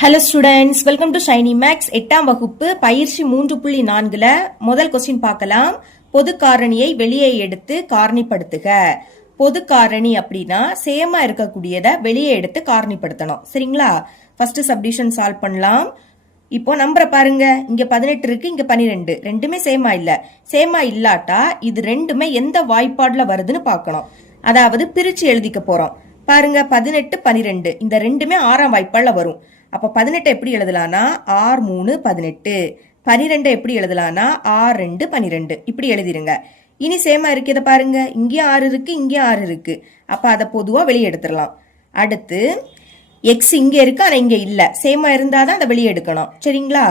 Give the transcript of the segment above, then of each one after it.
Hello students welcome to Shiny Max எட்டாம் வகுப்பு பயிற்சி மூன்று புள்ளி நான்குல முதல் கொஸ்டின் பார்க்கலாம். பொது காரணியை வெளியே எடுத்து காரணிப்படுத்துக. பொது காரணி அப்படின்னா சேமா இருக்கக்கூடியதை வெளியே எடுத்து காரணிப்படுத்தணும். சரிங்களா? ஃபர்ஸ்ட் சப்டிஷன் சால்வ் பண்ணலாம். இப்போ நம்பரை பாருங்க. இங்க பதினெட்டு இருக்கு இங்க பன்னிரெண்டு ரெண்டுமே சேமா இல்ல. சேமா இல்லாட்டா இது ரெண்டுமே எந்த வாய்ப்பாடுல வருதுன்னு பார்க்கணும். அதாவது பிரிச்சு எழுதிக்க போறோம். பாருங்க பதினெட்டு பனிரெண்டு. இந்த ரெண்டுமே ஆறாம் வாய்ப்பாடுல வரும். அப்போ பதினெட்டு எப்படி எழுதலான்னா ஆறு மூணு பதினெட்டு. பனிரெண்டு எப்படி எழுதலான்னா ஆறு ரெண்டு பனிரெண்டு. இப்படி எழுதிருங்க. இனி சேமா இருக்கு இதை பாருங்க. இங்கேயும் ஆறு இருக்கு இங்கேயும் ஆறு இருக்கு. அப்போ அதை பொதுவாக வெளியே எடுத்துடலாம். அடுத்து எக்ஸ் இங்கே இருக்கு ஆனால் இங்கே இல்லை. சேமா இருந்தாதான் அதை வெளியே எடுக்கணும். சரிங்களா?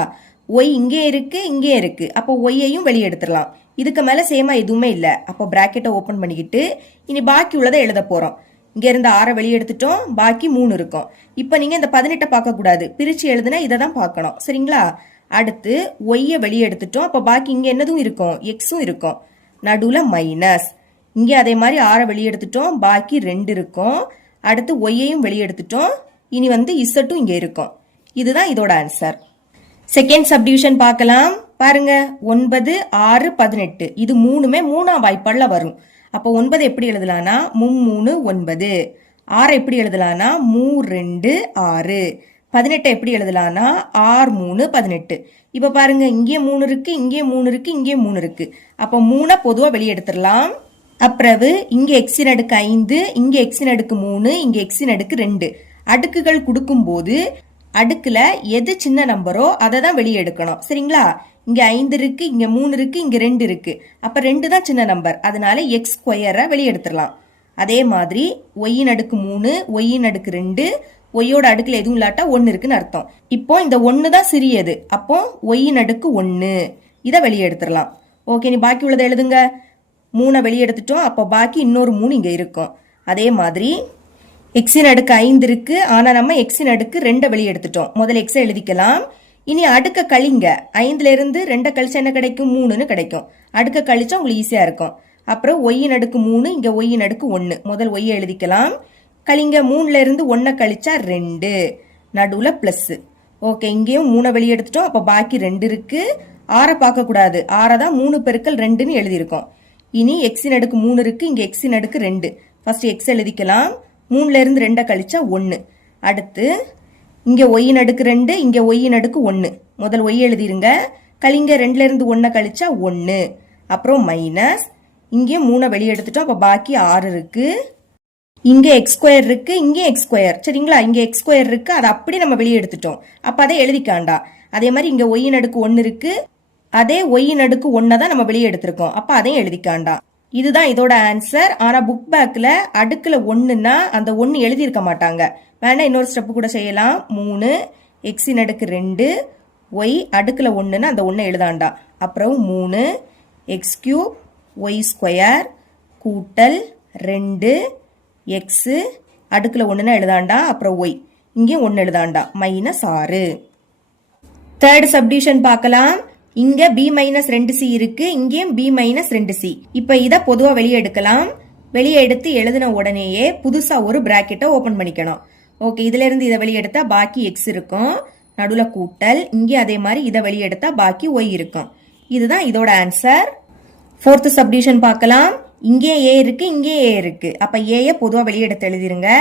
ஒய் இங்கே இருக்கு இங்கே இருக்கு. அப்போ ஒய்யையும் வெளியே எடுத்துடலாம். இதுக்கு மேலே சேமா எதுவுமே இல்லை. அப்போ பிராக்கெட்டை ஓப்பன் பண்ணிக்கிட்டு இனி பாக்கி உள்ளதை எழுத போகிறோம் இங்கேருந்து ஆறை வெளியே எடுத்துட்டோம். பாக்கி மூணு இருக்கும். இப்போ நீங்க இந்த பதினெட்டை பார்க்க கூடாது பிரிச்சு எழுதுனா இதை தான் பார்க்கணும். சரிங்களா? அடுத்து ஒய்யை வெளியே எடுத்துட்டோம். அப்போ பாக்கி இங்க என்னதும் இருக்கும்? எக்ஸும் இருக்கும். நடுவில் மைனஸ் இங்கே அதே மாதிரி ஆறை வெளியே எடுத்துட்டோம். பாக்கி ரெண்டு இருக்கும். அடுத்து ஒய்யையும் வெளியே எடுத்துட்டோம். இனி வந்து இசட்டும் இங்கே இருக்கும். இதுதான் இதோட ஆன்சர் செகண்ட் சப்டிவிஷன் பார்க்கலாம். பாருங்க. ஒன்பது ஆறு பதினெட்டு. இது மூணுமே மூணாம் வாய்ப்பாடில் வரும். அப்போ ஒன்பது எப்படி எழுதலாம்னா மும்மூணு ஒன்பது. ஆறு எப்படி எழுதலான்னா மூ ரெண்டு ஆறு. பதினெட்டு எப்படி எழுதலான்னா ஆறு மூணு பதினெட்டு. இப்போ பாருங்க இங்கே மூணு இருக்கு இங்கே மூணு இருக்கு இங்கே மூணு இருக்கு. அப்போ மூணை பொதுவாக வெளியே எடுத்துடலாம். இங்கே இங்க எக்ஸின் அடுக்கு ஐந்து இங்கே எக்ஸின் அடுக்கு மூணு இங்கே எக்ஸின் அடுக்கு ரெண்டு. அடுக்குகள் கொடுக்கும்போது அடுக்கில் எது சின்ன நம்பரோ அதை தான் வெளியே எடுக்கணும். சரிங்களா? இங்க ஐந்து இருக்கு இங்க மூணு இருக்கு இங்க ரெண்டு இருக்கு. அப்ப ரெண்டு தான் சின்ன நம்பர் அதனால எக்ஸ் ஸ்கொயரை வெளியே எடுத்துடலாம் அதே மாதிரி ஒய்யின் அடுக்கு மூணு ஒய்யின் அடுக்கு ரெண்டு ஒய்யோட அடுக்கில் எதுவும் இல்லாட்டா ஒன்று இருக்குன்னு அர்த்தம். இப்போ இந்த ஒன்று தான் சிறியது. அப்போ ஒய்யின் அடுக்கு ஒன்று இதை வெளியே எடுத்துடலாம் ஓகே நீ பாக்கி உள்ளதை எழுதுங்க. மூணை வெளியெடுத்துட்டோம். அப்போ பாக்கி இன்னொரு மூணு இங்கே இருக்கும். அதே மாதிரி எக்ஸின் அடுக்கு ஐந்து இருக்கு. ஆனால் நம்ம எக்ஸின் அடுக்கு ரெண்டை வெளியெடுத்துட்டோம். முதல்ல எக்ஸை எழுதிக்கலாம். இனி அடுக்க கழிங்க. ஐந்துலேருந்து ரெண்டை கழிச்சு என்ன கிடைக்கும்? மூணுன்னு கிடைக்கும். அடுக்க கழிச்சா உங்களுக்கு ஈஸியாக இருக்கும். அப்புறம் ஒய்யின் அடுக்கு மூணு இங்கே ஒய்யின் அடுக்கு ஒன்று முதல் ஒய்யை எழுதிக்கலாம். கழிங்க. மூணுலேருந்து ஒன்றை கழிச்சா ரெண்டு. நடுவில் ப்ளஸ்ஸு ஓகே இங்கேயும் மூணை வெளியே எடுத்துட்டோம். அப்போ பாக்கி ரெண்டு இருக்குது ஆறை பார்க்கக்கூடாது ஆறை தான் மூணு பெருக்கள் ரெண்டுன்னு எழுதியிருக்கோம். இனி எக்ஸின் அடுக்கு மூணு இருக்குது இங்கே எக்ஸின் அடுக்கு ரெண்டு. ஃபஸ்ட்டு எக்ஸ் எழுதிக்கலாம். மூணுலேருந்து ரெண்டை கழிச்சா ஒன்று அடுத்து இங்கே ஒய்யின் அடுக்கு ரெண்டு இங்கே ஒய்யின் அடுக்கு ஒன்று முதல் ஒய் எழுதிருங்க. கலிங்க ரெண்டுல இருந்து கழிச்சா ஒன்று அப்புறம் மைனஸ் இங்கே மூணை வெளியே எடுத்துட்டோம். அப்போ பாக்கி ஆறு இருக்கு. இங்கே எக்ஸ் ஸ்கொயர் இருக்கு இங்கே எக்ஸ் ஸ்கொயர் சரிங்களா? இங்கே எக்ஸ் ஸ்கொயர் இருக்கு. அதை அப்படி நம்ம வெளியே எடுத்துட்டோம். அப்போ அதை எழுதிக்காண்டா. அதே மாதிரி இங்கே ஒய்யின் அடுக்கு ஒன்று இருக்கு. அதே ஒய்யின் அடுக்கு ஒன்றை தான் நம்ம வெளியே எடுத்திருக்கோம். அப்போ அதையும் எழுதிக்காண்டா. இதுதான் இதோட ஆன்சர் ஆனால் புக் பேக்கில் அடுக்கில் ஒன்றுன்னா அந்த ஒன்று எழுதியிருக்க மாட்டாங்க. வேணால் இன்னொரு ஸ்டெப்பு கூட செய்யலாம். மூணு எக்ஸின் அடுக்கு ரெண்டு ஒய் அடுக்கில் ஒன்றுன்னு அந்த ஒன்று எழுதாண்டா. அப்புறம் மூணு எக்ஸ் கியூப் ஒய் ஸ்கொயர் கூட்டல் ரெண்டு எக்ஸு அடுக்கில் ஒன்றுனா எழுதாண்டா. அப்புறம் ஒய் இங்கேயும் ஒன்று எழுதாண்டா. மைனஸ் ஆறு. தேர்ட் சப்டிஷன் பார்க்கலாம். இங்க பி மைனஸ் ரெண்டு சி இருக்கு. இங்கேயும் பி மைனஸ் ரெண்டு சி இப்போ இதை பொதுவாக வெளியே எடுக்கலாம். வெளியே எடுத்து எழுதின உடனேயே புதுசாக ஒரு பிராக்கெட்டை ஓப்பன் பண்ணிக்கணும். ஓகே இதுலேருந்து இதை வெளியே பாக்கி எக்ஸ் இருக்கும். நடுவில் கூட்டல். இங்கே அதே மாதிரி இதை வெளியே பாக்கி ஒய் இருக்கும். இதுதான் இதோட ஆன்சர் ஃபோர்த் சப்டிஷன் பார்க்கலாம். இங்கே ஏ இருக்கு இங்கே ஏ இருக்கு. அப்போ ஏயை பொதுவாக வெளியெடுத்து எழுதிருங்க.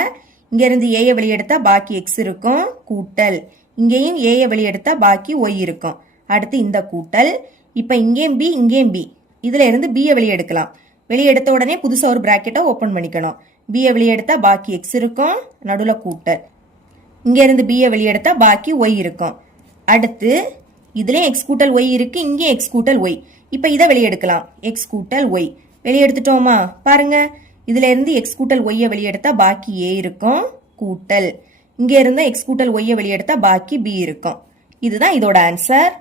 இங்கேருந்து ஏயை ஏய பாக்கி எக்ஸ் இருக்கும். கூட்டல். இங்கேயும் ஏயை வெளியே பாக்கி ஒய் இருக்கும். அடுத்து இந்த கூட்டல். இப்போ இங்கேயும் பி இங்கேயும் பி இதில் இருந்து பியை வெளியே எடுக்கலாம் வெளியே எடுத்த உடனே புதுசாக ஒரு பிராக்கெட்டை ஓப்பன் பண்ணிக்கணும். பியை வெளியெடுத்தால் பாக்கி எக்ஸ் இருக்கும். நடுவில் கூட்டல். இங்கேருந்து பிஏ பியை பாக்கி ஒய் இருக்கும். அடுத்து இதுலேயும் எக்ஸ் கூட்டல் ஒய் இருக்குது இங்கேயும் எக்ஸ் கூட்டல் ஒய் இப்போ இதை வெளியெடுக்கலாம். எக்ஸ் கூட்டல் ஒய் வெளியெடுத்துட்டோமா? பாருங்கள் பாருங்க எக்ஸ் கூட்டல் ஒய்யை வெளியெடுத்தால் பாக்கி ஏ இருக்கும். கூட்டல். இங்கேருந்து எக்ஸ் கூட்டல் ஒய்யை வெளியெடுத்தால் பாக்கி பி இருக்கும். இதுதான் இதோட ஆன்சர்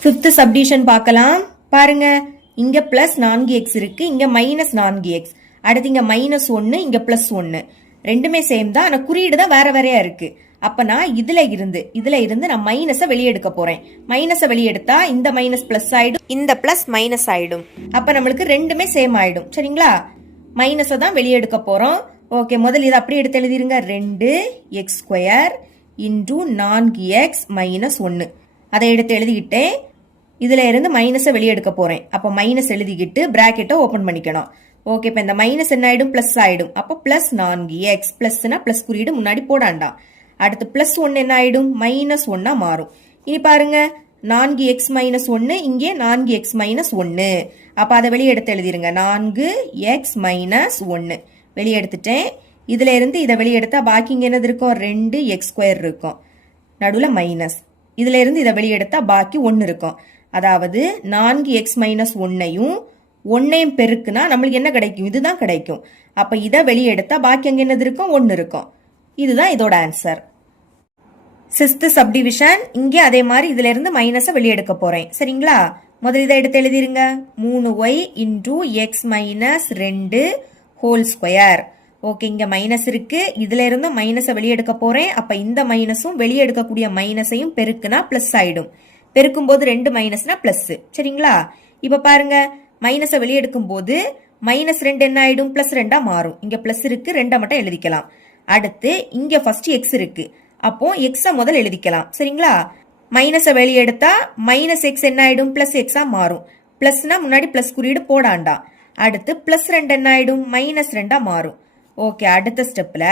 ஃபிஃப்த்து சப்டிஷன் பார்க்கலாம். பாருங்க. இங்கே ப்ளஸ் நான்கு எக்ஸ் இருக்குது இங்கே மைனஸ் நான்கு எக்ஸ் அடுத்து இங்க மைனஸ் ஒன்னு இங்க பிளஸ் ஒன்னு ரெண்டுமே சேம் தான். ஆனா குறியீடு தான் வேற வேறையா இருக்கு. அப்ப நான் இதுல இருந்து இதுல இருந்து நான் மைனஸை வெளியெடுக்க போகிறேன் போறேன் மைனஸை வெளியெடுத்தா இந்த மைனஸ் பிளஸ் ஆயிடும் இந்த பிளஸ் மைனஸ் ஆயிடும். அப்ப நம்மளுக்கு ரெண்டுமே சேம் ஆயிடும். சரிங்களா? மைனஸை தான் வெளியே எடுக்க போறோம். ஓகே முதல்ல இதை அப்படியே எடுத்து எழுதிருங்க. ரெண்டு எக்ஸ் ஸ்கொயர் இன்டூ நான்கு எக்ஸ் மைனஸ் ஒன்று அதை எடுத்து எழுதிக்கிட்டேன். இதுல இருந்து மைனஸை வெளியெடுக்க போகிறேன் போறேன். அப்போ மைனஸ் எழுதிக்கிட்டு பிராக்கெட்டை ஓபன் பண்ணிக்கணும். ஓகே இப்போ இந்த மைனஸ் என்ன ஆயிடும் பிளஸ் ஆயிடும். அப்போ பிளஸ் நான்கு எக்ஸ் பிளஸ்னா பிளஸ் குறியீடு முன்னாடி போடாண்டாம் அடுத்து பிளஸ் ஒன்று என்ன ஆயிடும் மைனஸ் ஒன்னா மாறும். இனி பாருங்க. நான்கு எக்ஸ் மைனஸ் ஒன்று இங்கே நான்கு எக்ஸ் மைனஸ் ஒன்று அப்போ அதை வெளியே எடுத்து எழுதிருங்க. நான்கு எக்ஸ் மைனஸ் ஒன்று வெளியே எடுத்துட்டேன். இதுல இருந்து இதை வெளியே பாக்கி இங்க என்னது இருக்கும்? ரெண்டு எக்ஸ் ஸ்கொயர் இருக்கும். நடுவில் மைனஸ் இதுல இருந்து இதை வெளியே பாக்கி ஒன்று இருக்கும். அதாவது நான்கு எக்ஸ் மைனஸ் ஒன்னையும் ஒன்னையும் பெருக்குனா நம்மளுக்கு என்ன கிடைக்கும்? இதுதான் கிடைக்கும். அப்ப இதை வெளியே எடுத்தால் பாக்கி அங்க என்னது இருக்கும்? ஒன்று இருக்கும். இதுதான் இதோட ஆன்சர் சிக்ஸ்த் சப்டிவிஷன் இங்கே அதே மாதிரி இதுல இருந்து மைனஸை வெளியெடுக்க போகிறேன் போறேன். சரிங்களா? முதல்ல இதை எடுத்து எழுதிருங்க. மூணு ஒய் இன்டூ எக்ஸ் மைனஸ் ரெண்டு ஹோல் ஸ்கொயர் ஓகே இங்கே மைனஸ் இருக்கு. இதுல இருந்து மைனஸை வெளியெடுக்க போகிறேன் போறேன். அப்ப இந்த மைனஸும் வெளியே எடுக்கக்கூடிய மைனஸையும் பெருக்குனா பிளஸ் ஆயிடும். பெருக்கும் போது ரெண்டு மைனஸ்னா பிளஸ் சரிங்களா? இப்ப பாருங்க. மைனஸை வெளியே எடுக்கும் போது மைனஸ் ரெண்டு என்ன ஆயிடும்? பிளஸ் ரெண்டா மாறும். இங்க பிளஸ் இருக்கு ரெண்டை மட்டும் எழுதிக்கலாம். அடுத்து இங்க ஃபர்ஸ்ட் எக்ஸ் இருக்கு. அப்போ எக்ஸை முதல் எழுதிக்கலாம். சரிங்களா? மைனஸை வெளியே மைனஸ் எக்ஸ் என்ன ஆயிடும்? பிளஸ் எக்ஸா மாறும். பிளஸ்னா முன்னாடி பிளஸ் குறியீடு போடாண்டா அடுத்து பிளஸ் ரெண்டு என்ன ஆயிடும்? மைனஸ் ரெண்டா மாறும். ஓகே அடுத்த ஸ்டெப்ல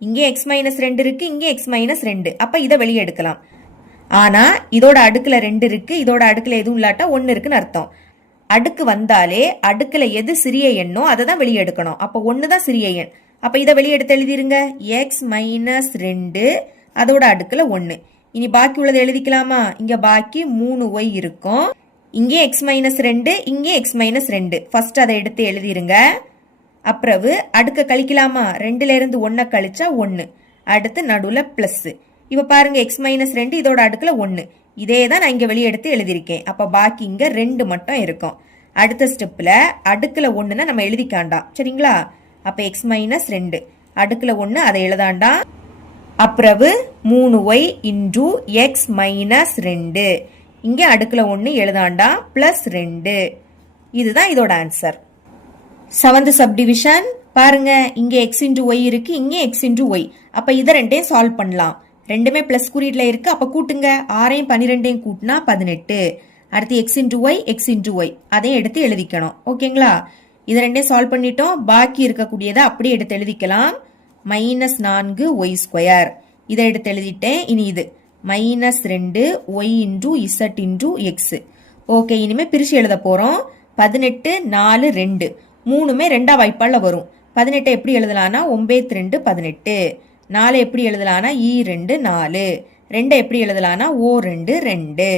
இங்கே எக்ஸ் மைனஸ் ரெண்டு இருக்கு இங்கே எக்ஸ் மைனஸ் ரெண்டு. அப்ப இதை வெளியே எடுக்கலாம் ஆனா இதோட அடுக்குல ரெண்டு இருக்கு இதோட அடுக்குல எதுவும் இல்லாட்டா ஒன்னு இருக்குன்னு அர்த்தம். அடுக்கு வந்தாலே அடுக்கில் எது சிறிய எண்ணோ அதை தான் வெளியே எடுக்கணும் அப்போ ஒன்று தான் சிறிய எண். அப்போ இதை வெளியே எடுத்து எழுதிருங்க. எக்ஸ் மைனஸ் ரெண்டு அதோட அடுக்கில் ஒன்று இனி பாக்கி உள்ளதை எழுதிக்கலாமா? இங்கே பாக்கி மூணு ஒய் இருக்கும். இங்கே எக்ஸ் மைனஸ் ரெண்டு இங்கே எக்ஸ் மைனஸ் ரெண்டு. ஃபர்ஸ்ட் அதை எடுத்து எழுதிருங்க. அப்புறவு அடுக்க கழிக்கலாமா? ரெண்டுல இருந்து ஒன்றை கழிச்சா ஒன்று அடுத்து நடுவில் ப்ளஸ்ஸு இப்போ பாருங்க எக்ஸ் மைனஸ் ரெண்டு இதோட அடுக்கில் ஒன்று இதே தான் நான் இங்கே வெளியே எடுத்து எழுதியிருக்கேன். அப்போ பாக்கி இங்கே ரெண்டு மட்டும் இருக்கும். அடுத்த ஸ்டெப்பில் அடுக்கில் ஒன்றுனா நம்ம எழுதிக்காண்டாம் சரிங்களா? அப்போ எக்ஸ் மைனஸ் ரெண்டு. அடுக்கில் ஒன்று அதை எழுதாண்டாம் அப்புறவு மூணு ஒய் இன்டூ எக்ஸ் மைனஸ் ரெண்டு. இங்கே அடுக்கில் ஒன்று எழுதாண்டா? ப்ளஸ் ரெண்டு. இதுதான் இதோட ஆன்சர் செவன்த் சப்டிவிஷன் பாருங்க இங்கே எக்ஸ் இன்டு ஒய் இருக்கு இங்கே எக்ஸ் இன்டு ஒய் அப்போ இதை ரெண்டையும் சால்வ் பண்ணலாம். ரெண்டுமே பிளஸ் குறியீட்டில் இருக்கு. அப்போ கூட்டுங்க. ஆறையும் பன்னிரெண்டையும் கூட்டினா பதினெட்டு. அடுத்து X into Y X into Y அதையும் எடுத்து எழுதிக்கணும். ஓகேங்களா? இது ரெண்டையும் சால்வ் பண்ணிட்டோம். பாக்கி இருக்கக்கூடியதை அப்படியே எடுத்து எழுதிக்கலாம். மைனஸ் நான்கு ஒய் ஸ்கொயர் இதை எடுத்து எழுதிட்டேன். இனி இது. மைனஸ் ரெண்டு Y into Z into X okay இனிமேல் பிரிச்சு எழுத போகிறோம் பதினெட்டு நாலு ரெண்டு. மூணுமே ரெண்டா வாய்ப்பால் வரும். பதினெட்டை எப்படி எழுதலாம்னா ஒம்பேத் ரெண்டு பதினெட்டு. நாலு எப்படி எழுதலான்னா இ ரெண்டு நாலு. ரெண்டை எப்படி எழுதலான்னா ஓ ரெண்டு ரெண்டு.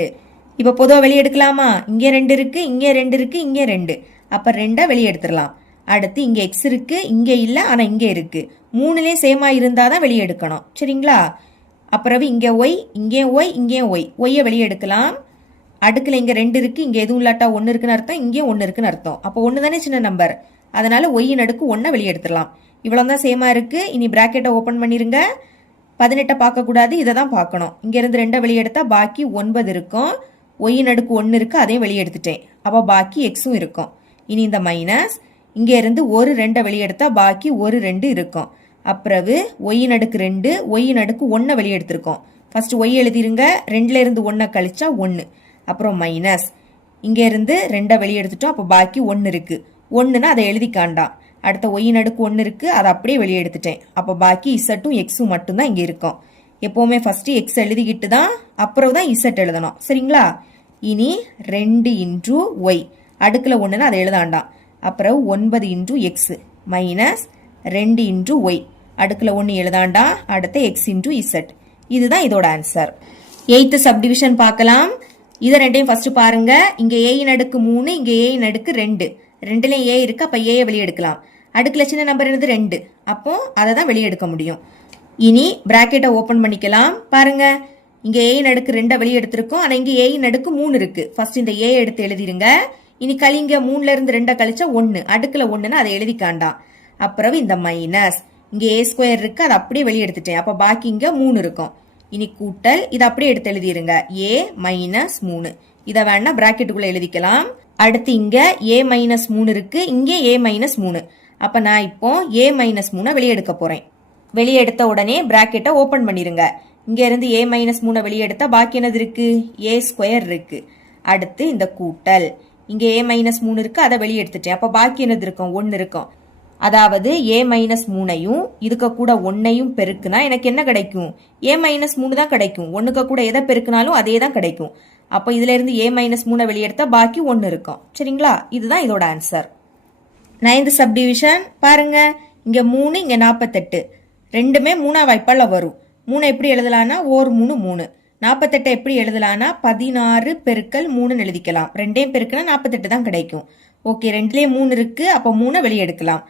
இப்போ பொதுவாக வெளியே எடுக்கலாமா? இங்கே ரெண்டு இருக்குது இங்கே ரெண்டு இருக்குது இங்கே ரெண்டு. அப்போ ரெண்டாக வெளியே எடுத்துடலாம். அடுத்து இங்கே எக்ஸ் இருக்குது இங்கே இல்லை ஆனால் இங்கே இருக்குது மூணுலேயும் சேமாக இருந்தால் தான் வெளியே எடுக்கணும். சரிங்களா? அப்புறவு இங்கே ஒய் இங்கே ஒய் இங்கே ஒய் ஒய்யை வெளியே எடுக்கலாம். அடுக்கில் இங்கே ரெண்டு இருக்குது இங்கே எதுவும் இல்லாட்டா ஒன்று இருக்குன்னு அர்த்தம் இங்கே ஒன்று இருக்குன்னு அர்த்தம். அப்போ ஒன்று தானே சின்ன நம்பர் அதனால் ஒய்யின் அடுக்கு ஒன்றை வெளியே எடுத்துடலாம். இவ்வளோ தான் சேமா இருக்குது இனி ப்ராக்கெட்டை ஓப்பன் பண்ணிடுங்க பதினெட்டை பார்க்கக்கூடாது. இதை தான் பார்க்கணும். இங்கேருந்து ரெண்டை வெளியே பாக்கி ஒன்பது இருக்கும். ஒய்யின் அடுக்கு ஒன்று இருக்குது அதையும் வெளியெடுத்துட்டேன். அப்போ பாக்கி எக்ஸும் இருக்கும். இனி இந்த மைனஸ் இங்கேருந்து ஒரு ரெண்டை வெளியெடுத்தால் பாக்கி ஒரு ரெண்டு இருக்கும். அப்புறவு ஒய்யின் அடுக்கு ரெண்டு ஒய்யின் அடுக்கு ஒன்றை வெளியே ஃபஸ்ட்டு ஒய் எழுதிருங்க. ரெண்டுல இருந்து ஒன்றை கழிச்சா ஒன்று அப்புறம் மைனஸ் இங்கேருந்து ரெண்டை வெளியெடுத்துட்டோம். அப்போ பாக்கி ஒன்று இருக்குது ஒன்றுனா அதை எழுதிக்காண்டான் அடுத்த ஒய்யின் அடுக்கு ஒன்று இருக்கு அதை அப்படியே வெளியே எடுத்துட்டேன். அப்போ பாக்கி இசட்டும் எக்ஸும் மட்டும்தான் இங்கே இருக்கும். எப்போவுமே ஃபஸ்ட்டு எக்ஸ் எழுதிக்கிட்டு தான் அப்புறம் தான் இசட் எழுதணும். சரிங்களா? இனி ரெண்டு இன்ட்ரூ ஒய் அடுக்கில் ஒன்றுனா அதை எழுதாண்டாம். அப்புறம் ஒன்பது இன்ட்ரூ எக்ஸ் மைனஸ் ரெண்டு இன்ட்ரூ ஒய் அடுக்கில் ஒன்று எழுதாண்டா அடுத்த எக்ஸ் இன்ட்ரூ இசட் இதுதான் இதோட ஆன்சர் எயித்து சப்டிவிஷன் பார்க்கலாம். இதை ரெண்டையும் ஃபஸ்ட்டு பாருங்கள் இங்கே ஏயின் அடுக்கு மூணு இங்கே ஏயின் அடுக்கு ரெண்டு. ரெண்டுலேயும் ஏ இருக்கு அப்போ ஏயை வெளியே எடுக்கலாம். அடுக்கில் சின்ன நம்பர் என்னது? ரெண்டு. அப்போ அதை தான் வெளியே எடுக்க முடியும். இனி பிராக்கெட்டை ஓப்பன் பண்ணிக்கலாம். பாருங்க. இங்க ஏயின் அடுக்கு ரெண்டை வெளியே எடுத்திருக்கோம். ஆனால் இங்கே ஏயின் அடுக்கு மூணு இருக்கு. ஃபர்ஸ்ட் இந்த ஏ எடுத்து எழுதிருங்க. இனி கழிங்க மூணுல இருந்து ரெண்டை கழிச்சா ஒன்னு அடுக்கில் ஒன்றுன்னா அதை எழுதி காண்டாம் அப்புறம் இந்த மைனஸ் இங்கே ஏ ஸ்கொயர் இருக்கு. அதை அப்படியே வெளியே எடுத்துட்டேன். அப்போ பாக்கி இங்கே மூணு இருக்கும். இனி கூட்டல். இதை அப்படியே எடுத்து எழுதிருங்க. ஏ மைனஸ் மூணு. இதை வேணா பிராக்கெட்டுக்குள்ள எழுதிக்கலாம். அடுத்து இங்க ஏ மைனஸ் மூணு இருக்கு. இங்கே ஏ மைனஸ் மூணு. அப்ப நான் இப்போ ஏ மைனஸ் மூணை வெளியே எடுக்க போறேன். வெளியே எடுத்த உடனே பிராக்கெட்டை ஓபன் பண்ணிருங்க. இங்க இருந்து ஏ மைனஸ் மூணை வெளியே எடுத்தா பாக்கி என்னது இருக்கு? ஏ ஸ்கொயர் இருக்கு. அடுத்து இந்த கூட்டல். இங்க ஏ மைனஸ் மூணு இருக்கு அதை வெளியே எடுத்துட்டேன் அப்ப பாக்கி என்னது இருக்கும்? ஒன்னு இருக்கும். அதாவது ஏ மைனஸ் மூணையும் இதுக்கு கூட ஒன்னையும் பெருக்குனா எனக்கு என்ன கிடைக்கும்? ஏ மைனஸ் மூணு தான் கிடைக்கும். ஒன்றுக்கு கூட எதை பெருக்குனாலும் அதே தான் கிடைக்கும். அப்போ இதுல இருந்து ஏ மைனஸ் மூணை வெளியெடுத்தா பாக்கி ஒன்று இருக்கும். சரிங்களா? இதுதான் இதோட ஆன்சர் நைன்த் சப்டிவிஷன் பாருங்க. இங்க மூணு இங்க நாற்பத்தெட்டு ரெண்டுமே மூணா வாய்ப்பால வரும். மூணு எப்படி எழுதலான்னா ஓர் மூணு மூணு. நாற்பத்தெட்டை எப்படி எழுதலாம்னா பதினாறு பெருக்கல் மூணுன்னு எழுதிக்கலாம். ரெண்டையும் பெருக்குனா நாற்பத்தெட்டு தான் கிடைக்கும். ஓகே ரெண்டுலேயும் மூணு இருக்கு. அப்போ மூணை வெளியே எடுக்கலாம்.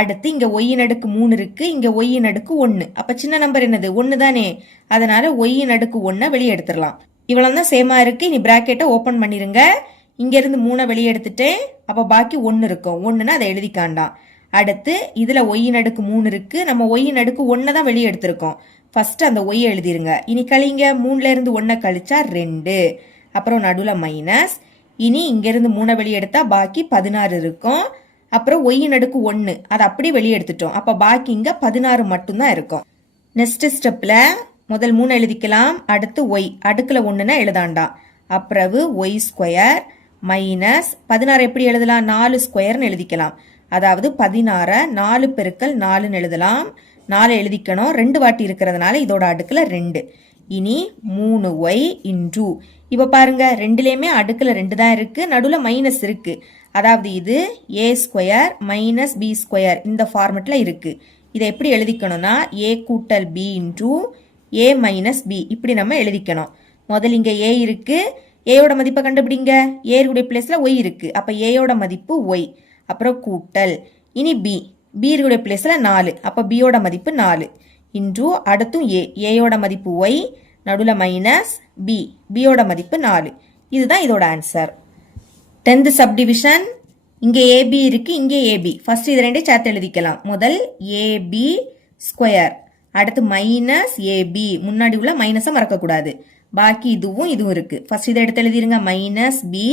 அடுத்து இங்க ஒய்யின் அடுக்கு மூணு இருக்கு. இங்க ஒய்யின் அடுக்கு ஒன்று அப்ப சின்ன நம்பர் என்னது? ஒன்று தானே. அதனால ஒய்யின் அடுக்கு ஒன்றை வெளியே எடுத்துடலாம். இவ்வளவு தான் சேமா இருக்கு. இனி பிராக்கெட்டை ஓப்பன் பண்ணிருங்க. இங்கேருந்து மூணை வெளியே எடுத்துட்டேன் அப்போ பாக்கி ஒன்று இருக்கும். ஒன்றுன்னா அதை எழுதிக்காண்டாம். அடுத்து இதில் ஒய்யின் அடுக்கு மூணு இருக்குது நம்ம ஒய்யின் அடுக்கு ஒன்றை தான் வெளியே எடுத்திருக்கோம். ஃபஸ்ட்டு அந்த ஒய்யை எழுதிருங்க. இனி கழிங்க. மூணுலேருந்து ஒன்றை கழிச்சா ரெண்டு. அப்புறம் நடுவில் மைனஸ் இனி இங்கேருந்து மூணை வெளியே எடுத்தால் பாக்கி பதினாறு இருக்கும். அப்புறம் ஒய்யின் அடுக்கு ஒன்று அதை அப்படியே வெளியே எடுத்துட்டோம். அப்போ பாக்கி இங்கே பதினாறு மட்டும்தான் இருக்கும். நெக்ஸ்ட் ஸ்டெப்பில் முதல் மூணு எழுதிக்கலாம். அடுத்து ஒய் அடுக்கில் ஒன்றுனா எழுதாண்டாம். அப்புறவு ஒய் ஸ்கொயர் மைனஸ் பதினாறு எப்படி எழுதலாம்? நாலு ஸ்கொயர்னு எழுதிக்கலாம். அதாவது பதினாறை நாலு பெருக்கல் நாலுன்னு எழுதலாம். நாலு எழுதிக்கணும். ரெண்டு வாட்டி இருக்கிறதுனால இதோட அடுக்கில் ரெண்டு. இனி மூணு ஒய் இன்டூ இப்போ பாருங்க ரெண்டுலேயுமே அடுக்கில் ரெண்டு தான் இருக்குது நடுவில் மைனஸ் இருக்குது அதாவது இது A square minus B square இந்த ஃபார்மெட்டில் இருக்குது இதை எப்படி எழுதிக்கணும்னா ஏ கூட்டல் B into A minus B இப்படி நம்ம எழுதிக்கணும். முதல்ல இங்கே ஏ இருக்குது ஏயோட மதிப்பை கண்டுபிடிங்க. ஏருடைய பிளேஸில் ஒய் இருக்குது அப்போ ஏயோட மதிப்பு ஒய் அப்புறம் கூட்டல். இனி பி பி இருக்குடைய நாலு. அப்போ பியோட மதிப்பு நாலு. இன்று அடுத்தும் ஏ ஏயோட மதிப்பு ஒய் நடுவில் மைனஸ் பி பியோட மதிப்பு நாலு. இதுதான் இதோட ஆன்சர் டென்த் சப்டிவிஷன் இங்கே ஏபி இருக்குது இங்கே ஏபி ஃபர்ஸ்ட் இது ரெண்டே சேர்த்து எழுதிக்கலாம். முதல் ஏபி ஸ்கொயர் அடுத்து மைனஸ் ஏபி முன்னாடி உள்ள மைனஸை மறக்கக்கூடாது. பாக்கி இதுவும் இதுவும் இருக்கு. ஃபர்ஸ்ட் இதை எடுத்து எழுதிருங்க. மைனஸ் பி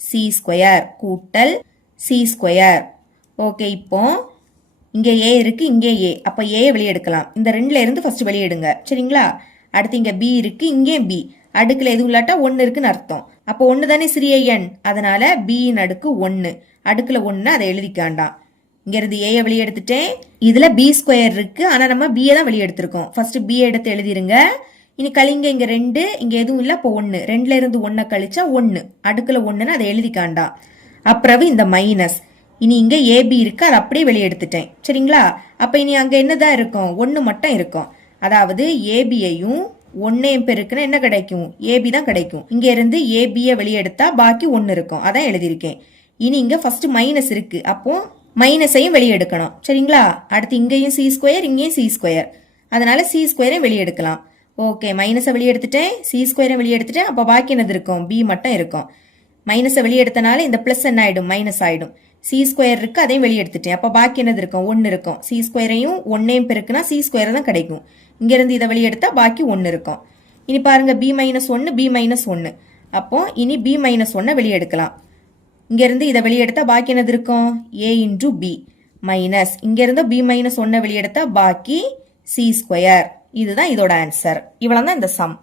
சி ஸ்கொயர் கூட்டல் சி ஸ்கொயர் ஓகே இப்போ இங்கே ஏ இருக்கு இங்கே ஏ அப்போ ஏ வெளியே எடுக்கலாம் இந்த ரெண்டுல இருந்து ஃபர்ஸ்ட் வெளியே எடுங்க சரிங்களா? அடுத்து இங்கே பி இருக்கு இங்கே பி அடுக்கில் எதுவும் இல்லாட்டா ஒன்று இருக்குன்னு அர்த்தம். அப்போ ஒன்று தானே சிறிய எண். அதனால பியின் அடுக்கு ஒன்று அடுக்கில் ஒன்று அதை எழுதிக்காண்டாம். இங்கேருந்து ஏயை வெளியே எடுத்துட்டேன் பி ஸ்கொயர் இருக்கு. ஆனால் நம்ம பியை தான் வெளியே எடுத்திருக்கோம் ஃபர்ஸ்ட் பி எடுத்து எழுதிருங்க. இனி கழிங்க இங்க ரெண்டு இங்க எதுவும் இல்ல இப்போ ஒன்று ரெண்டுல இருந்து ஒன்றை கழிச்சா ஒன்று அடுக்குல ஒண்ணுன்னு அதை எழுதிக்காண்டா அப்புறவு இந்த மைனஸ் இனி இங்க ஏபி இருக்கு அதை அப்படியே வெளியே எடுத்துட்டேன். சரிங்களா? அப்ப இனி அங்க என்னதான் இருக்கும்? ஒன்று மட்டும் இருக்கும். அதாவது ஏபியையும் ஒன்னையும் பெருக்குன்னா என்ன கிடைக்கும்? ஏபி தான் கிடைக்கும். இங்க இருந்து ஏபியை வெளியே எடுத்தா பாக்கி ஒன்று இருக்கும். அதான் எழுதியிருக்கேன். இனி இங்க ஃபர்ஸ்ட் மைனஸ் இருக்கு. அப்போ மைனஸையும் வெளியே எடுக்கணும். சரிங்களா? அடுத்து இங்கேயும் சி ஸ்கொயர் இங்கேயும் சி ஸ்கொயர் அதனால சி ஸ்கொயரையும் வெளியே எடுக்கலாம். ஓகே மைனஸை வெளியே எடுத்துட்டேன் சி ஸ்கொயரை வெளியே எடுத்துட்டேன் அப்போ பாக்கி என்னது இருக்கும்? பி மட்டும் இருக்கும். மைனஸை வெளியே எடுத்தனால இந்த ப்ளஸ் என்ன ஆகிடும் மைனஸ் ஆகிடும் சி ஸ்கொயர் இருக்குது அதையும் வெளியே எடுத்துட்டேன் அப்போ பாக்கி என்னது இருக்கும்? ஒன்று இருக்கும். சி ஸ்கொயரையும் ஒன்னையும் பெருக்குனா சி ஸ்கொயர் தான் கிடைக்கும். இங்கேருந்து இதை வெளியே எடுத்தால் பாக்கி ஒன்று இருக்கும். இனி பாருங்கள் பி மைனஸ் ஒன்று பி மைனஸ் ஒன்று அப்போ இனி பி மைனஸ் ஒன்னை வெளியே எடுக்கலாம் இங்கேருந்து இதை வெளியே எடுத்தால் பாக்கி என்னது இருக்கும்? ஏ இன்டூ பி மைனஸ் இங்கேருந்து பி மைனஸ் ஒன்னை வெளியே எடுத்தால் பாக்கி சி ஸ்கொயர் இதுதான் இதோட ஆன்சர் இவ்வளோ தான் இந்த சம்